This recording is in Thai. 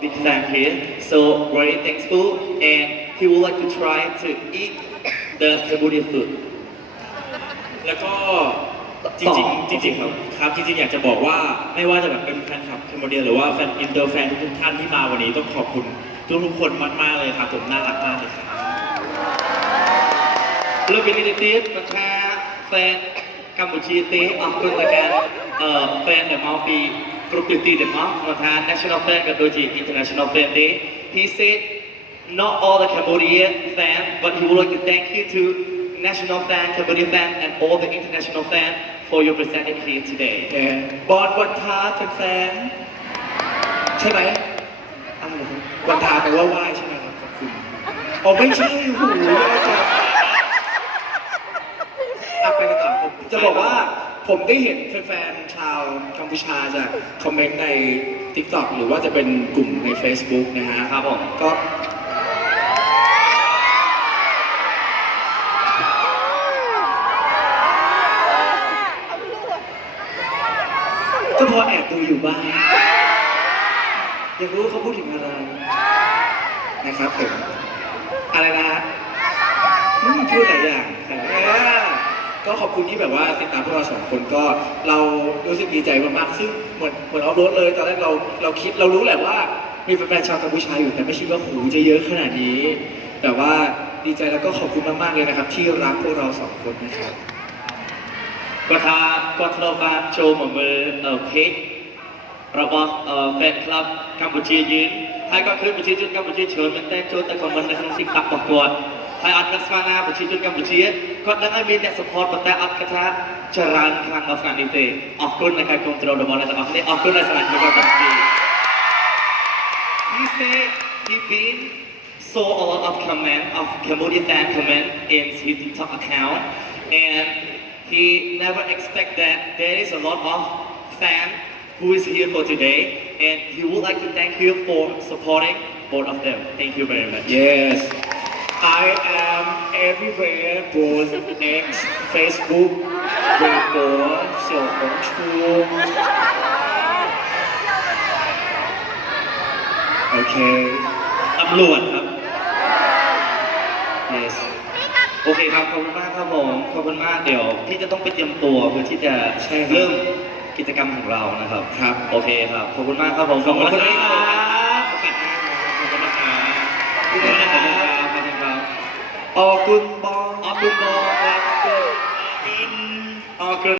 big fan here, so very thankful, and he would like to try to eat the Cambodian food. แล้วก็จริงๆจริงๆครับครับจริงๆอยากจะบอกว่าไม่ว่าจะแบบเป็นแฟนคลับเคมโเดียหรือว่าแฟนอินเตอร์แฟนทุกท่านที่มาวันนี้ต้องขอบคุณทุกทุกคนมากๆเลยครับผมน่ารักมากเลยครับ Hello, Billy the แฟนกัมพูชีตีออกคุณละกันเอ่อแฟนเดอะมอลปี Property Department had National Fair Gandoji International Fan, Day. He said, not all the Cambodian fan, but he would like to thank you to national fan, Cambodian fan, and all the international fan for your presenting here today. บอลบอลทาแฟนๆใช่ไหมอ้าวบอลทาแปลว่าไหว้ใช่ไหมครับขอบคุณอ๋อไม่ใช่หูอาจารย์อ่ะไปกันต่อผมจะบอกว่า ผมได้เห็นแฟนๆชาวกัมพูชาจากคอมเมนต์ใน TikTok หรือว่าจะเป็นกลุ่มใน Facebook นะฮะครับผมก็ ก็พอแอบดูอยู่บ้างอยากรู้ว่าเขาพูดถึงอะไร นะครับผมอะไรนะฮะอืมพูดหลายอย่างครับเออ ก็ขอบคุณที่แบบว่าติดตามพวกเราสองคนก็เรารู้สึกดีใจมากๆซึ่งเหมือนเหมือนออฟโรดเลยตอนแรกเราเราคิดเรารู้แหละว่ามีแฟนๆชาวกัมพูชาอยู่แต่ไม่คิดว่าหูจะเยอะขนาดนี้ แต่ว่าดีใจแล้วก็ขอบคุณมากๆเลยนะครับ ที่รักพวกเราสองคนนะครับก็ถ้าก็ทรมาโชว์มือเอ่อเพจระบบเแฟนคลับกัมพูชายืนให้ก็คือประชาชนกัมพูชาเชิญป็นแต่โชว์แต่คนมัมนต์ในทางติ๊กต็อกประกวด ហើយអត់នឹកស្មានថាប្រជាជនកម្ពុជាគាត់ដឹងហើយមានអ្នក support ប៉ុន្តែអត់គិតថាច្រើនខ្លាំងដល់ស្នានេះទេអរគុណនៃការគ្រប់គ្រងរបស់អ្នកទាំងអស់គ្នាអរគុណដែលស្រឡាញ់គាត់ទាំងពីរ He said he been saw a lot of comment of Cambodian fan comment in his TikTok account and he never expect that there is a lot of fan who is here for today and he would like to thank you for supporting both of them. Thank you very much. Yes I am everywhere bồn X Facebook Weibo 小红书โอเคตำรวจครับ yes โอเคครับ ขอบคุณมากครับผม ขอบคุณมาก เดี๋ยวพี่จะต้องไปเตรียมตัวเพื่อที่จะใชรัเริ่มกิจกรรมของเรานะครับ ครับ โอเคครับ ขอบคุณมากครับผม ขอบคุณมากขอบคุณมากครับขอบคุณมากครับ ออกุนบองขอบคุณบอลครับขอบคุณออ